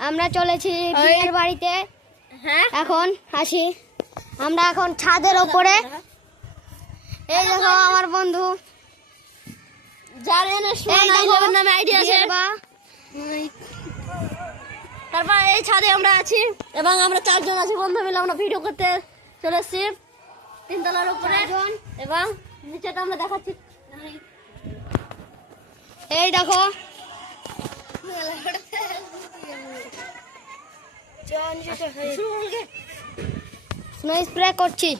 আমরা চলেছি বিয়ের বাড়িতে। এখন আসি আমরা এখন ছাদের ওপরে। এই দেখো আমার বন্ধু নামে আইডিয়া আছে। তারপর এই ছাদে আমরা আছি এবং আমরা 4 জন আছি বন্ধু মিলে। আমরা ভিডিও করতে চলে এসেছি 3 তলার উপরে এবং নিচেটা আমরা দেখাচ্ছি। এই দেখো স্নো স্প্রে করছি।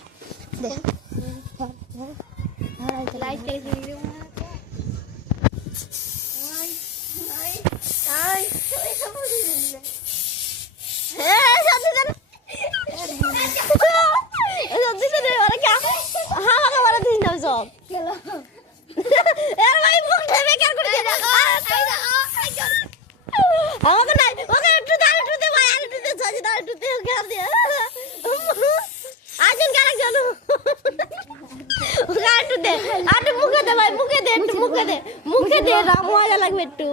মুখে দে মজা লাগবে একটু।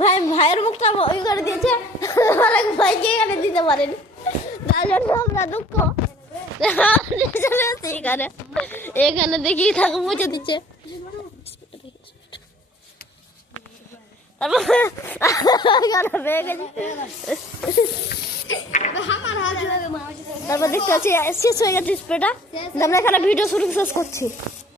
ভাই ভাইয়ের মুখটা ওই করে দিয়েছে, ভাইকে এখানে দিতে পারেন, তার জন্য আমরা দুঃখ। এখানে দেখি থাকে মুছে দিচ্ছে। তারপর দেখতে পাচ্ছি শেষ হয়ে গেছে স্প্রেটা। আমরা এখানে ভিডিও শুটিং শেষ করছি।